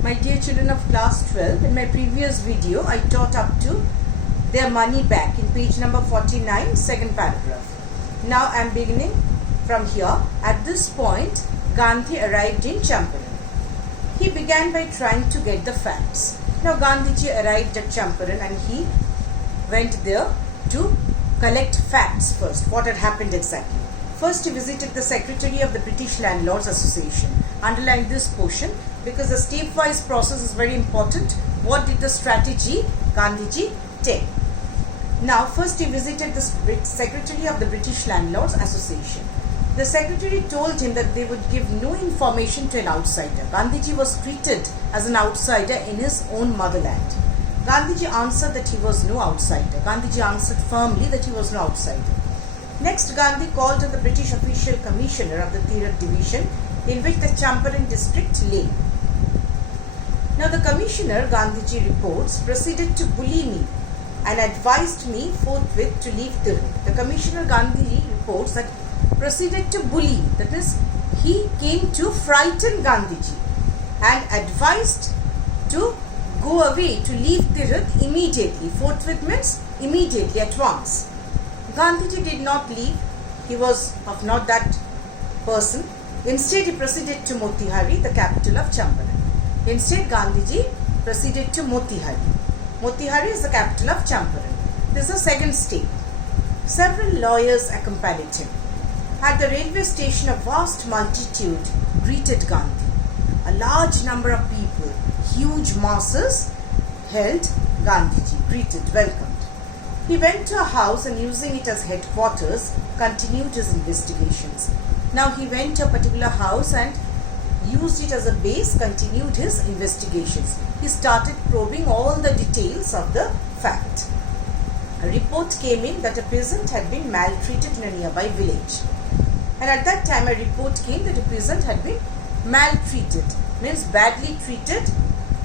My dear children of class 12, in my previous video I taught up to their money back in page number 49, second paragraph. Now I am beginning from here. At this point, Gandhi arrived in Champaran. He began by trying to get the facts. Now Gandhiji arrived at Champaran and he went there to collect facts first. What had happened exactly? First he visited the secretary of the British Landlords Association. Underline this portion because the stepwise process is very important. What did the strategy Gandhiji take? Now first he visited the secretary of the British Landlords Association. The secretary told him that they would give no information to an outsider. Gandhiji was treated as an outsider in his own motherland. Gandhiji answered that he was no outsider. Gandhiji answered firmly that he was no outsider. Next, Gandhi called on the British official commissioner of the 3rd division in which the Champaran district lay. Now the commissioner, Gandhiji reports, proceeded to bully me and advised me forthwith to leave 3rd. The commissioner, Gandhi reports, that proceeded to bully, that is, he came to frighten Gandhiji and advised to go away, to leave 3rd immediately. Forthwith means immediately, at once. Gandhiji did not leave. He was not that person. Instead, he proceeded to Motihari, the capital of Champaran. Instead, Gandhiji proceeded to Motihari. Motihari is the capital of Champaran. This is the second state. Several lawyers accompanied him. At the railway station, a vast multitude greeted Gandhi. A large number of people, huge masses, held Gandhiji, greeted, welcomed. He went to a house and, using it as headquarters, continued his investigations. Now he went to a particular house and used it as a base, continued his investigations. He started probing all the details of the fact. A report came in that a peasant had been maltreated in a nearby village. And at that time a report came that a peasant had been maltreated, means badly treated,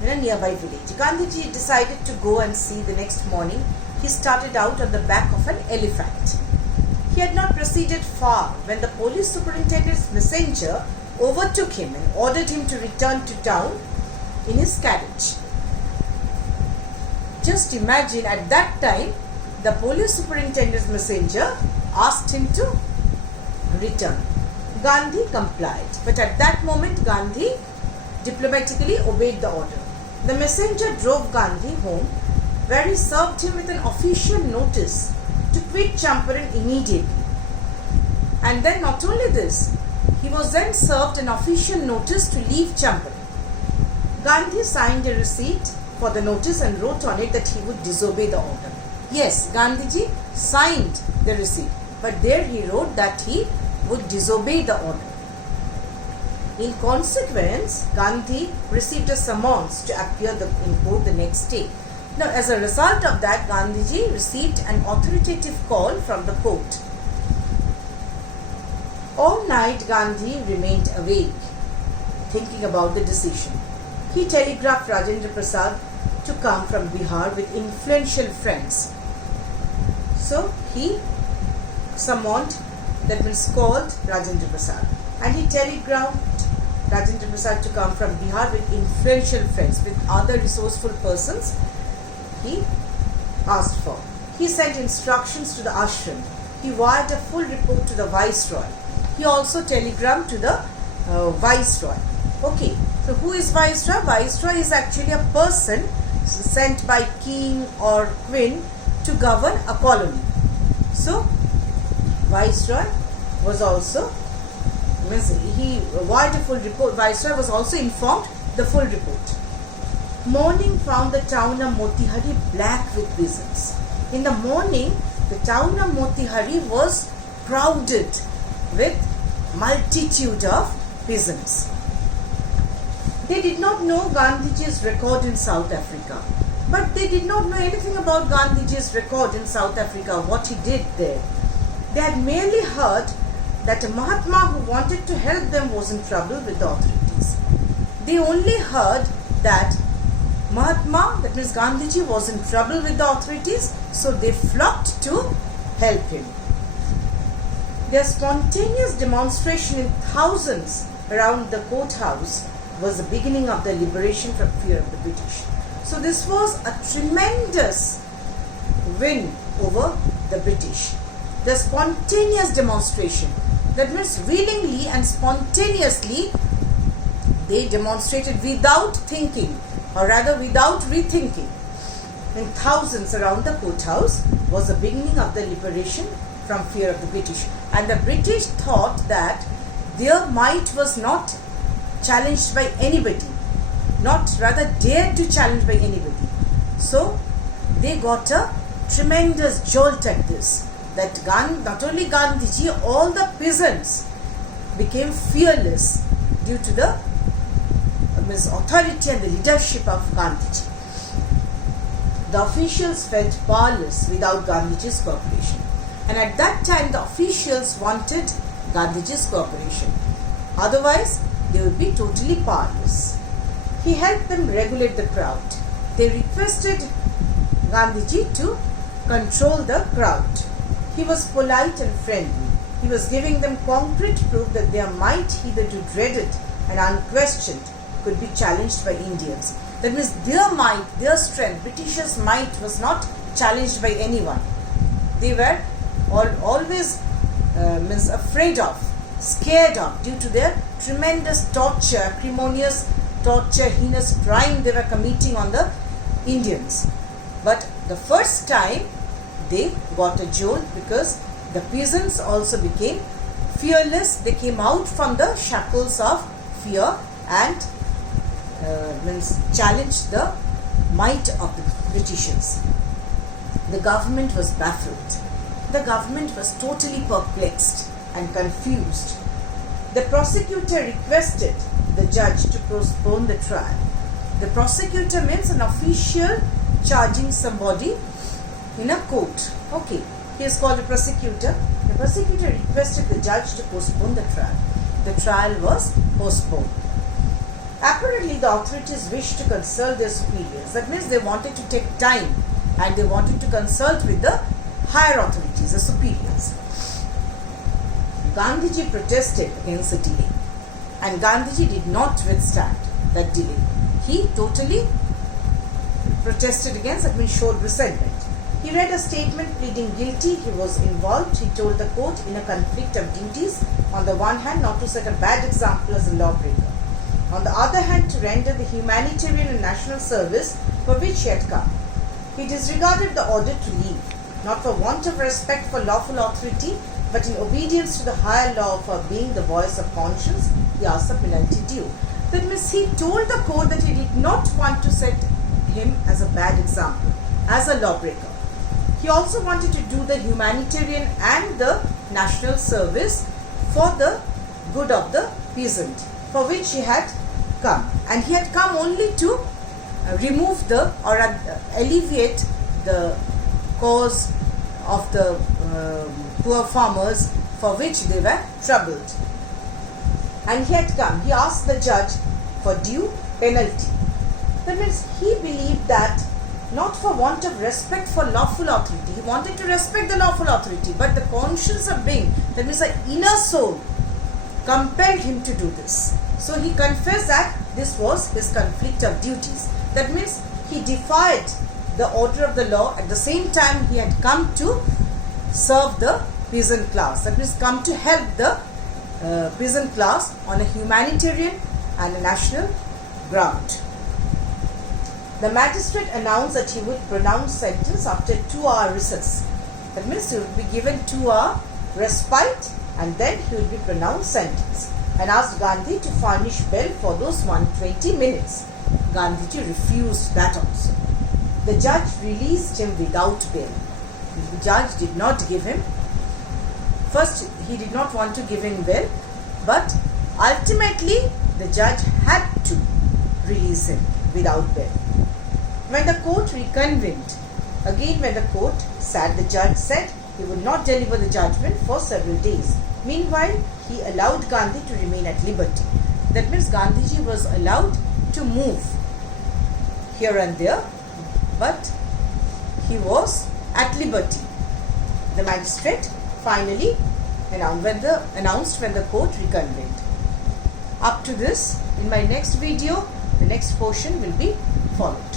in a nearby village. Gandhiji decided to go and see. The next morning he started out on the back of an elephant. He had not proceeded far when the police superintendent's messenger overtook him and ordered him to return to town in his carriage. Just imagine, at that time the police superintendent's messenger asked him to return. Gandhi complied, but at that moment Gandhi diplomatically obeyed the order. The messenger drove Gandhi home, where he served him with an official notice to quit Champaran immediately. And then not only this, he was then served an official notice to leave Champaran. Gandhi signed a receipt for the notice and wrote on it that he would disobey the order. Yes, Gandhiji signed the receipt, but there he wrote that he would disobey the order. In consequence, Gandhi received a summons to appear in court the next day. Now, as a result of that, Gandhiji received an authoritative call from the court. All night, Gandhi remained awake, thinking about the decision. He telegraphed Rajendra Prasad to come from Bihar with influential friends. So, he summoned, that means called Rajendra Prasad, and he telegraphed Rajendra Prasad to come from Bihar with influential friends, with other resourceful persons he asked for. He sent instructions to the ashram. He wired a full report to the viceroy. He also telegrammed to the viceroy. Okay, so who is viceroy? Viceroy is actually a person sent by king or queen to govern a colony. So viceroy was also, he wired a full report. Viceroy was also informed the full report. Morning found the town of Motihari black with peasants. In the morning, the town of Motihari was crowded with multitude of peasants. They did not know Gandhiji's record in South Africa, but they did not know anything about Gandhiji's record in South Africa, what he did there. They had merely heard that a Mahatma who wanted to help them was in trouble with the authorities. They only heard that Mahatma, that means Gandhiji, was in trouble with the authorities, so they flocked to help him. Their spontaneous demonstration in thousands around the courthouse was the beginning of the liberation from fear of the British. So this was a tremendous win over the British. The spontaneous demonstration, that means willingly and spontaneously they demonstrated without thinking, or rather without rethinking, in thousands around the courthouse, was the beginning of the liberation from fear of the British. And the British thought that their might was not challenged by anybody, not rather dared to challenge by anybody. So they got a tremendous jolt at this, that not only Gandhiji, all the peasants became fearless due to the authority and the leadership of Gandhiji. The officials felt powerless without Gandhiji's cooperation, and at that time the officials wanted Gandhiji's cooperation, otherwise they would be totally powerless. He helped them regulate the crowd. They requested Gandhiji to control the crowd. He was polite and friendly. He was giving them concrete proof that their might, hitherto dreaded and unquestioned, could be challenged by Indians. That means their might, their strength, Britishers' might was not challenged by anyone. They were always afraid of, scared of, due to their tremendous torture, acrimonious torture, heinous crime they were committing on the Indians. But the first time they got a jolt, because the peasants also became fearless. They came out from the shackles of fear and challenged the might of the Britishers. The government was baffled. The government was totally perplexed and confused. The prosecutor requested the judge to postpone the trial. The prosecutor means an official charging somebody in a court. Okay, he is called a prosecutor. The prosecutor requested the judge to postpone the trial. The trial was postponed. Apparently, the authorities wished to consult their superiors. That means they wanted to take time and they wanted to consult with the higher authorities, the superiors. Gandhiji protested against the delay, and Gandhiji did not withstand that delay. He totally protested against, that means showed resentment. He read a statement pleading guilty. He was involved, he told the court, in a conflict of duties. On the one hand, not to set a bad example as a lawbreaker. On the other hand, to render the humanitarian and national service for which he had come. He disregarded the order to leave, not for want of respect for lawful authority, but in obedience to the higher law of being the voice of conscience. He asked the penalty due. That means he told the court that he did not want to set him as a bad example, as a lawbreaker. He also wanted to do the humanitarian and the national service for the good of the peasant, for which he had come. And he had come only to remove the, or alleviate the cause of the poor farmers for which they were troubled. And he had come, he asked the judge for due penalty. That means he believed that not for want of respect for lawful authority, he wanted to respect the lawful authority, but the conscience of being, that means the inner soul, compelled him to do this. So he confessed that this was his conflict of duties. That means he defied the order of the law. At the same time, he had come to serve the peasant class. That means come to help the peasant class on a humanitarian and a national ground. The magistrate announced that he would pronounce sentence after 2-hour recess. That means he would be given 2-hour respite and then he would be pronounced sentence, and asked Gandhi to furnish bail for those 120 minutes. Gandhiji refused that also. The judge released him without bail. The judge did not give him, first he did not want to give him bail, but ultimately the judge had to release him without bail. When the court reconvened, again when the court sat, the judge said he would not deliver the judgment for several days. Meanwhile, he allowed Gandhi to remain at liberty. That means Gandhiji was allowed to move here and there, but he was at liberty. The magistrate finally announced when the court reconvened. Up to this, In my next video, the next portion will be followed.